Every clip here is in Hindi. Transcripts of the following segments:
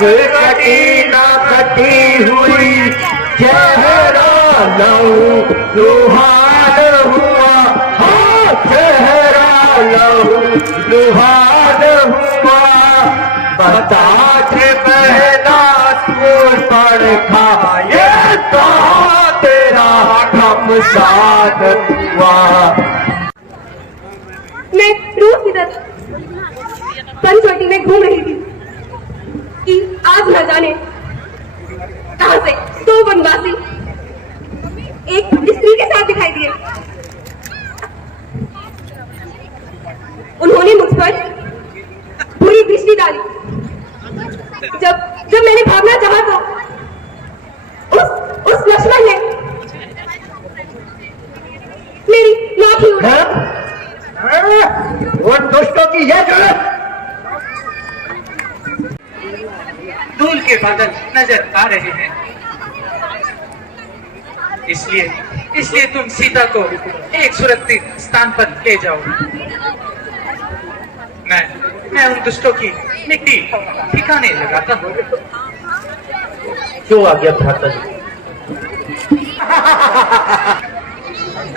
कटी ना कटी हुई चेहरा लहू लुहार हुआ, हाँ चेहरा लहू लुहार हुआ। बता के पहला स्कूल पर खाए तो तेरा घमसान हुआ। मैं रोज की तरह पंचवटी में घूम रही थी कि आज न जाने कहां से दो वनवासी एक स्त्री के साथ दिखाई दिए। उन्होंने मुझ पर बुरी दृष्टि डाली। जब मैंने भागना चाहा तो उस लक्ष्मण ने मेरी लाठी उठाई। उन दुष्टों की यह जरूरत। धूल के बादल नजर आ रहे हैं, इसलिए तुम सीता को एक सुरक्षित स्थान पर ले जाओ। मैं उन दुष्टों की मिट्टी ठिकाने लगाता हूँ। क्यों आज्ञा भ्राता जी?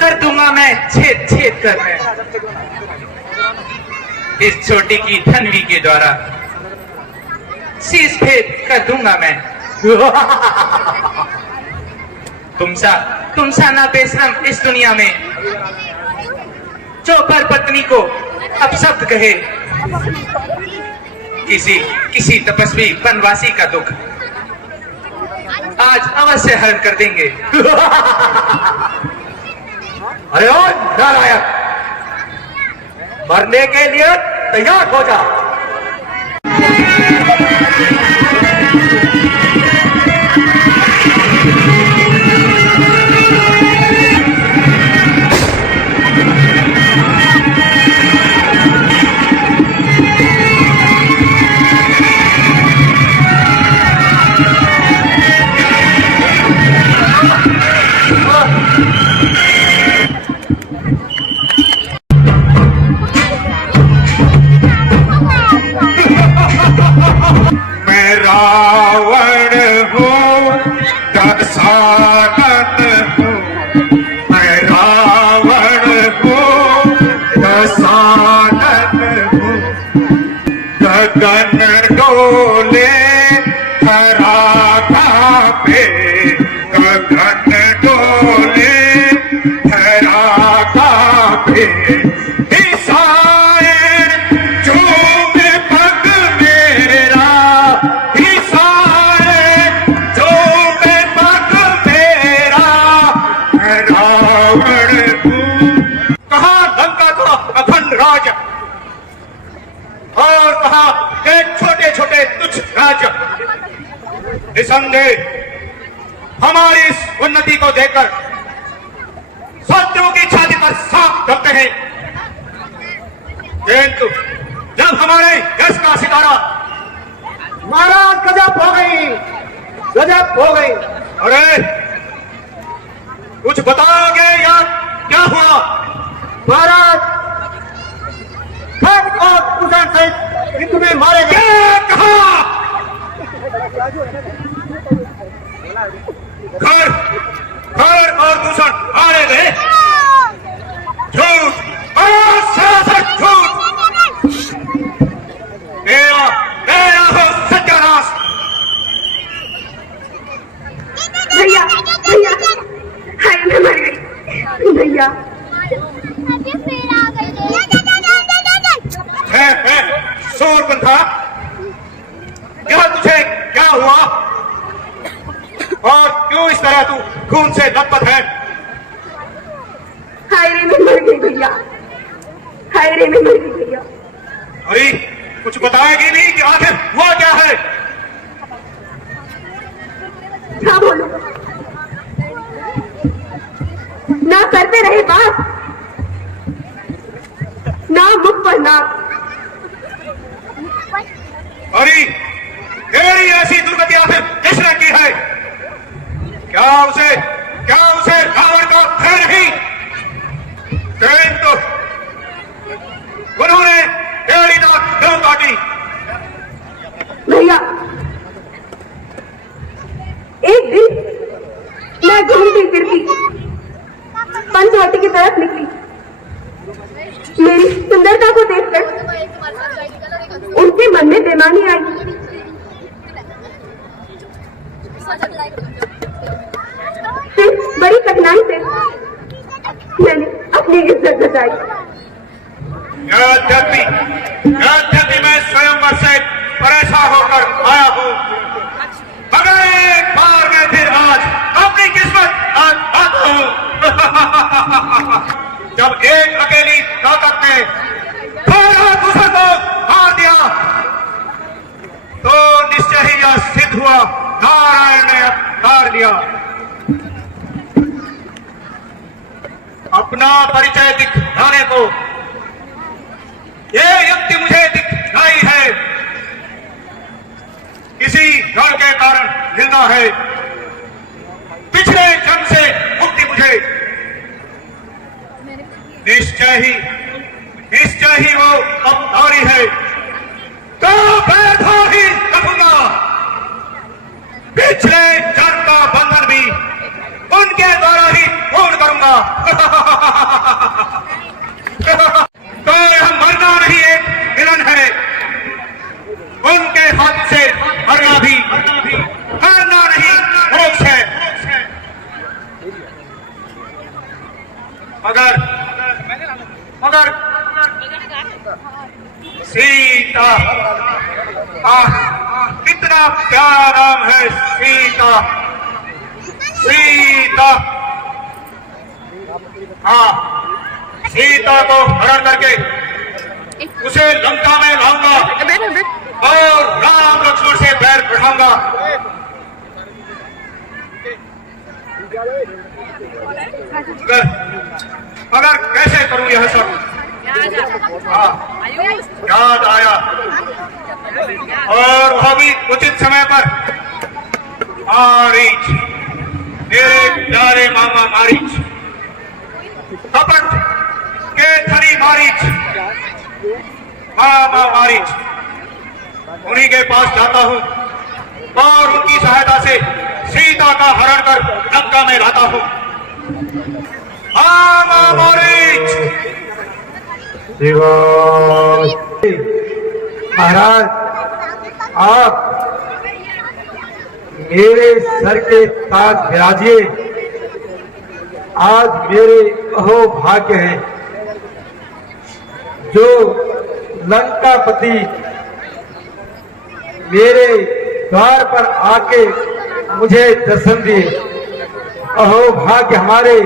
कर दूंगा मैं छेद छेद कर मैं इस छोटी की धनवी के द्वारा शीश भेद कर दूंगा मैं। तुमसा ना बेशरम इस दुनिया में जो पर पत्नी को अपशब्द कहे। किसी तपस्वी वनवासी का दुख आज अवश्य हरण कर देंगे। अरे ओ नारायण, मरने के लिए तैयार हो जा। गगन डोले धरा पे, गगन डोले धरा पे। ईसाए चूम पग मेरा, ईसाए चूम पग मेरा। रावण कहा लंका का अखंड राज, और कहा के छोटे छोटे तुच्छ राज्य। निसंदेह हमारी इस उन्नति को देखकर शत्रुओं की छाती पर सांप दबते हैं, किंतु जब हमारे यश का सितारा महाराज गजब हो गई, गजब हो गई। अरे कुछ बताओगे या क्या हुआ? महाराज और दूषण सहित युद्ध में मारे गए। कहा घर और दूषण मारे गए। झूठ, सरासर झूठ। मेरा हो सत्यानाश। भैया भैया, हाय मैं मर गई भैया। सूरपंखा, क्या तुझे क्या हुआ और क्यों इस तरह तू खून से लथपथ है? हाय रे मैं मर गई भैया, हाय रे मैं मर गई भैया। अरे कुछ बताएगी नहीं कि आखिर हुआ क्या है? क्या बोलूं? ना करते रहे बात, ना मुख पर नाक। अरे तेरी ऐसी दुर्गति आखिर किसने की है? क्या उसे रावण का भय नहीं? किंतु उन्होंने तेरी नाक क्यों काटी? भैया मेहमानी आई। फिर बड़ी कठिनाई से मैंने अपनी इज्जत बचाई। यद्यपि मैं स्वयंवर से परेशान होकर आया हूँ, मगर एक बार मैं फिर आज अपनी किस्मत आजमाता हूँ। जब एक अकेली ताकत ने थोड़ा दूसरे को मार दिया, तो निश्चय ही यह सिद्ध हुआ नारायण ने अवतार लिया। अपना परिचय दिखाने को ये युक्ति मुझे दिखाई है, किसी डर के कारण मिलना है, पिछले जन्म से मुक्ति मुझे निश्चय ही वो अवतारी है। तो बैठो ही रखूंगा, पिछले जन्म का बंधन भी उनके द्वारा ही पूर्ण करूंगा। तो यह मरना नहीं एक मिलन है, उनके हाथ से मरना भी मरना नहीं मोक्ष है। मगर सीता, कितना प्यारा नाम है सीता। सीता, सीता को हरण करके उसे लंका में लाऊंगा और राम लक्ष्मण से बैर बढ़ाऊंगा। मगर कैसे करूं यह सब? याद आया, और वह भी उचित समय पर। मारीच, मेरे प्यारे मामा मारीच, कपट के धनी मारीच, मामा मारीच, उन्हीं के पास जाता हूँ और उनकी सहायता से सीता का हरण कर लंका में लाता हूँ। मामा मारीच। महाराज, आप मेरे सर के ताज विराजिए। आज मेरे अहो भाग्य है जो लंकापति मेरे द्वार पर आके मुझे दर्शन दिए। अहो भाग्य हमारे।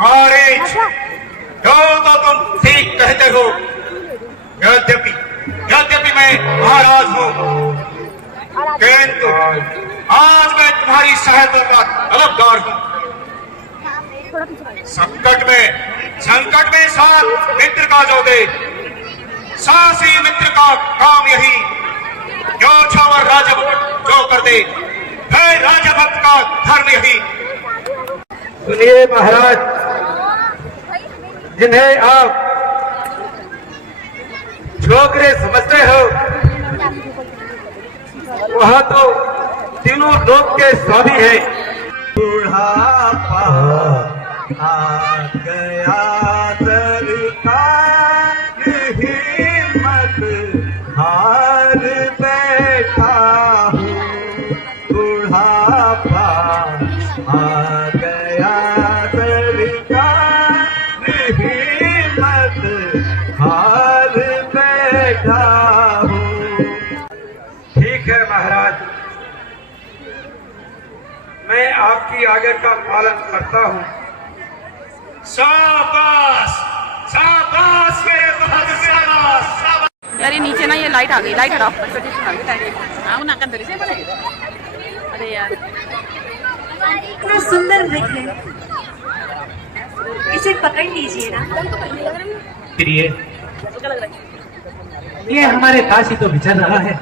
मारीच, जो तो तुम ठीक कहते हो। यद्यपि मैं महाराज हूँ, किंतु आज मैं तुम्हारी सहायता का तलबदार हूँ। संकट में साथ मित्र का जो दे, साहसी मित्र का काम यही। न्योछावर राजभक्त जो कर दे, है राजभक्त का धर्म यही। सुनिए महाराज, जिन्हें आप छोकरे समझते हो, वह तो तीनों लोक के स्वामी है। बुढ़ापा आ गया, सरकार हिम्मत हार बैठा हूँ। बुढ़ापा आ गया, सरकार हिम्मत हार बैठा हूँ। ठीक है महाराज, मैं आपकी आज्ञा का पालन करता हूँ। शाबाश, शाबाश मेरे बहादुर, शाबाश, शाबाश। यार ये नीचे ना ये लाइट आ गई, लाइट हटाओ। अरे यार इतना सुंदर वृक्ष है, इसे पकड़ लीजिए ना। ये हमारे पास ही तो विचर रहा है।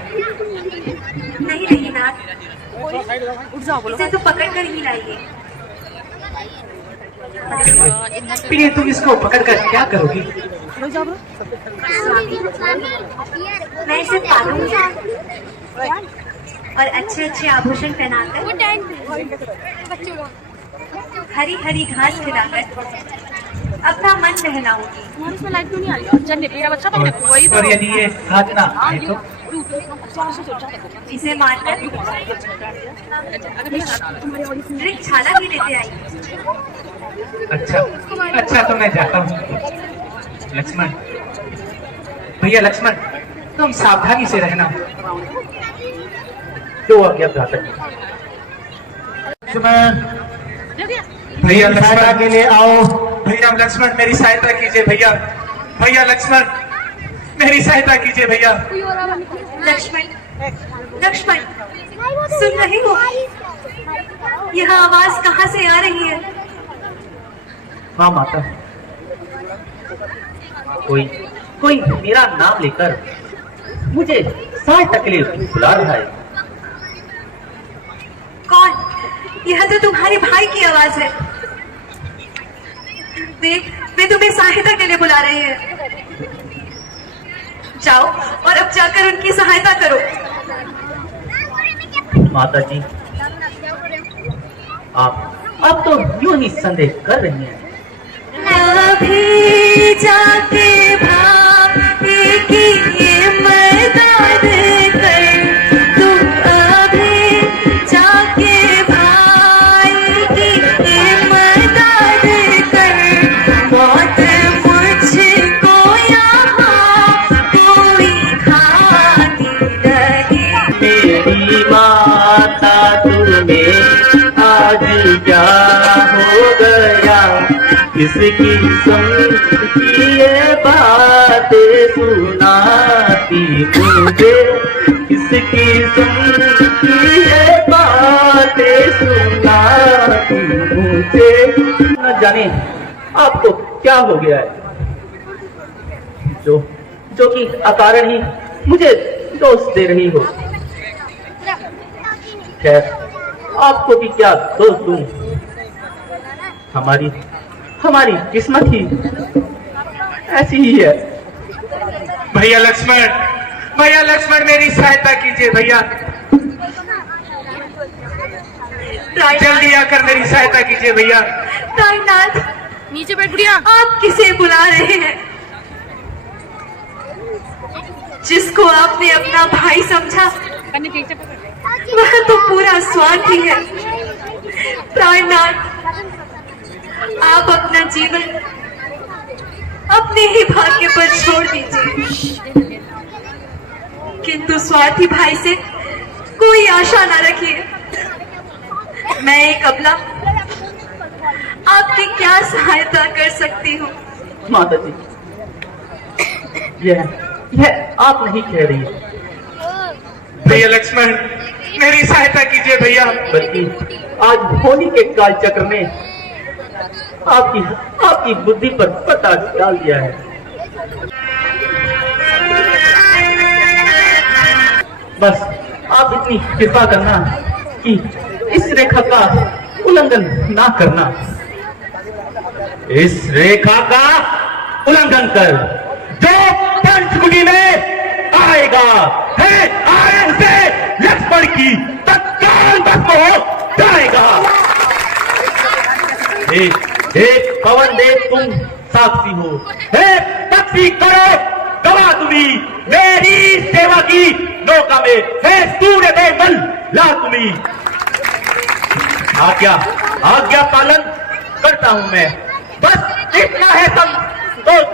नहीं नाथ, उठ जाओ, बोलो। इसे तो पकड़ कर ही लाइए। प्रिय, तुम इसको पकड़कर क्या करोगी? स्वामी, मैं इसे पालूंगी और अच्छे अच्छे आभूषण पहनाकर, हरी हरी घास खिलाकर अपना मन बहलाऊंगी। इसमें लाइट क्यों नहीं आ रही? जनरेटर बच्चा तो वही तो। और यदि ये हाथ ना आए तो इसे मारकर छाला भी लेते आई। अच्छा अच्छा, तो मैं जाता हूँ। लक्ष्मण, भैया लक्ष्मण, तुम सावधानी से रहना। जो आज्ञा भ्राता जी। भैया सहायता लक्ष्मण, के लिए आओ। भैया लक्ष्मण, मेरी सहायता कीजिए भैया। भैया लक्ष्मण, मेरी सहायता कीजिए भैया। लक्ष्मण, लक्ष्मण, सुन रही हो? यह आवाज कहाँ से आ रही है? हाँ माता, कोई मेरा नाम लेकर मुझे सहायता के लिए बुला रहा है। कौन? यह तो तुम्हारे भाई की आवाज है। वे तुम्हें सहायता के लिए बुला रहे हैं। जाओ और अब जाकर उनकी सहायता करो। माता जी, आप तो यूं ही संदेह कर रही हैं। अभी जाके भाई की मदद कर, तुम अभी जाके भाई की मदद कर। मौत मुझको यहाँ कोई खाती लगी। मेरी माता तुम्हें आज क्या हो गया? किसकी सुनती ये बातें सुनाती मुझे? किसकी सुनती ये बातें सुनाती मुझे? न जाने आपको क्या हो गया है, जो कि अकारण ही मुझे दोष दे रही हो। खैर, आपको भी क्या दोष दूं? हमारी किस्मत ही ऐसी ही है। भैया लक्ष्मण, मेरी सहायता कीजिए भैया। जल्दी आकर मेरी सहायता कीजिए भैया। ताईनाथ, नीचे बैठ गुड़िया। आप किसे बुला रहे हैं? जिसको आपने अपना भाई समझा वह तो पूरा स्वार्थी है। ताईनाथ, आप अपना जीवन अपने ही भाग्य पर छोड़ दीजिए, किंतु स्वार्थी भाई से कोई आशा न रखिए। मैं एक अबला आपकी क्या सहायता कर सकती हूँ? माता जी, यह आप नहीं कह रही, भैया लक्ष्मण, मेरी सहायता कीजिए भैया। बल्कि आज होली के काल चक्र में आपकी बुद्धि पर पता डाल दिया है। बस आप इतनी कृपा करना कि इस रेखा का उल्लंघन ना करना। इस रेखा का उल्लंघन कर जो पंचकुटी में आएगा है, आए उसे लक्ष्मण की तत्काल भस्म हो जाएगा। एक पवन देव, तुम साक्षी हो। साक्षी करो, गवा तुम्ही मेरी सेवा की नौका में है सूर्य देव बल ला तुम्ही। आज्ञा पालन करता हूं मैं, बस इतना है तो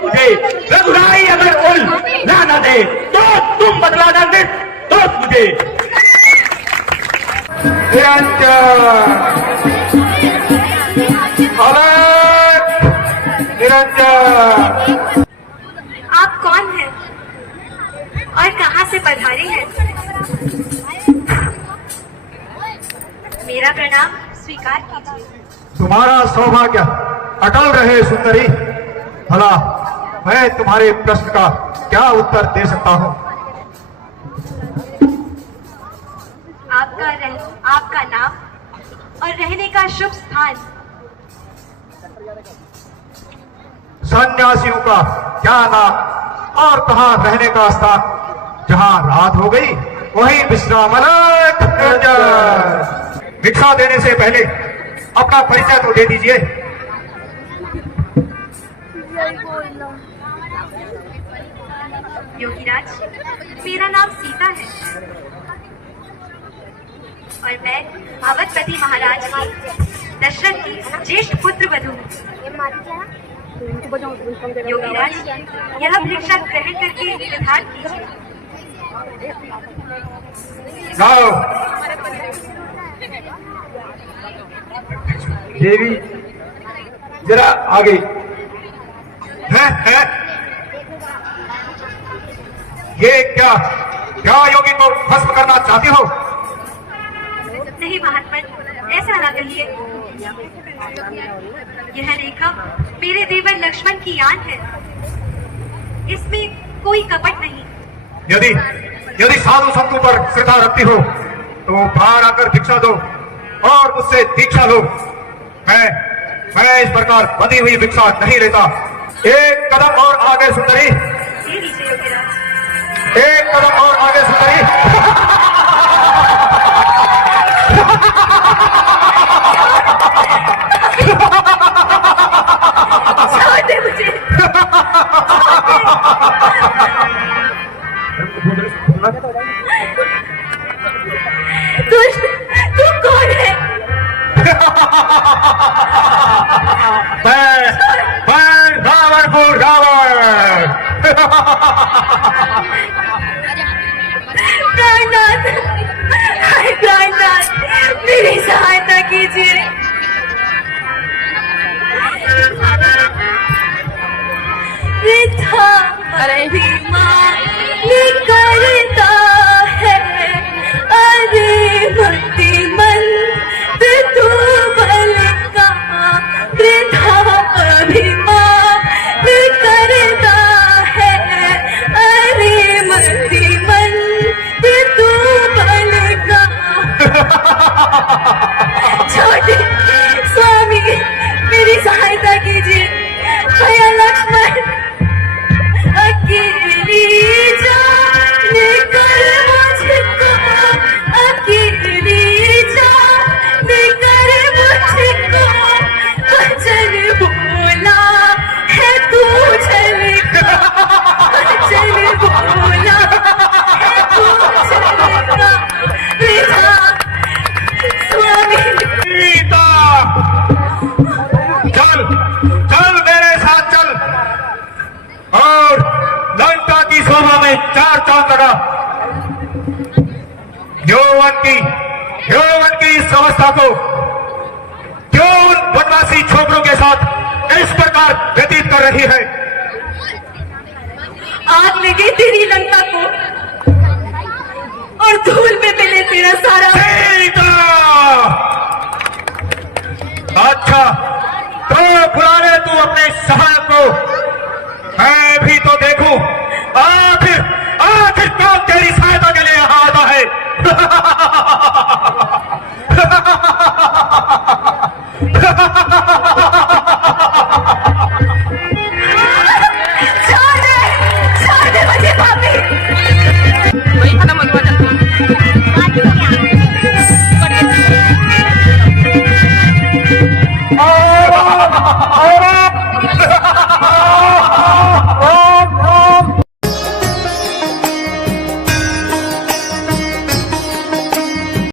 तुझे रघुराई अगर उल ना दे तो तुम बदला ना दे तो मुझे। निरंजन, आप कौन हैं और कहां से पधारे हैं? मेरा प्रणाम स्वीकार कीजिए। तुम्हारा सौभाग्य अटल रहे सुंदरी। भला मैं तुम्हारे प्रश्न का क्या उत्तर दे सकता हूँ? आपका नाम और रहने का शुभ स्थान? सन्यासियों का क्या नाम और कहाँ रहने का स्थान? जहाँ रात हो गई वहीं विश्राम। भिक्षा देने से पहले अपना परिचय तो दे दीजिए। योगीराज, मेरा नाम सीता है और मैं अवधपति महाराज की दशरथ की ज्येष्ठ पुत्र वधू हूँ। योगीराज, यह भिक्षा ग्रहण करके विधान कीजिए। लाओ देवी, जरा आगे है? ये क्या क्या योगी को भस्म करना चाहती हो? नहीं महात्मन, ऐसा ना कहिए। यह रेखा मेरे देवर लक्ष्मण की याद है, इसमें कोई कपट नहीं। यदि साधु संतों पर श्रद्धा रखती हो तो बाहर आकर भिक्षा दो और मुझसे दीक्षा लो। मैं इस प्रकार बंधी हुई भिक्षा नहीं लेता। एक कदम और आगे सुंदरी, दे दीजिए योगीराज। एक कदम और आगे सुंदरी। छोड़ दे मुझे। तू कौन है? मैं रावण रावण। प्राणनाथ, हाय प्राणनाथ, मेरी सहायता कीजिए। अरे करता है, अरे भक्ति मन तू बल का वृथा अभिमान करता है, अरे भक्ति मन तू बल का। छोटे स्वामी, मेरी सहायता कीजिए। भैया लक्ष्मण अकेली जान कर मुझको, अकेली जान कर मुझको वचन बोला है तू चलेगा, वचन बोला है तू चलेगा। विधा स्वामी, सीता, चल चल मेरे साथ चल और लंका की शोभा में चार चांद लगा। यौवन की इस अवस्था को क्यों उन वनवासी छोकरों के साथ इस प्रकार व्यतीत कर रही है? आग लगे तेरी लंका को और धूल में मिले तेरा सारा। सीता! अच्छा, तो बुलाने तू अपने सहायक को, मैं भी तो देखूं आखिर कौन तेरी सहायता के लिए यहाँ आता है। छोड़ दे मुझे पापी। वही खत्म हो गया।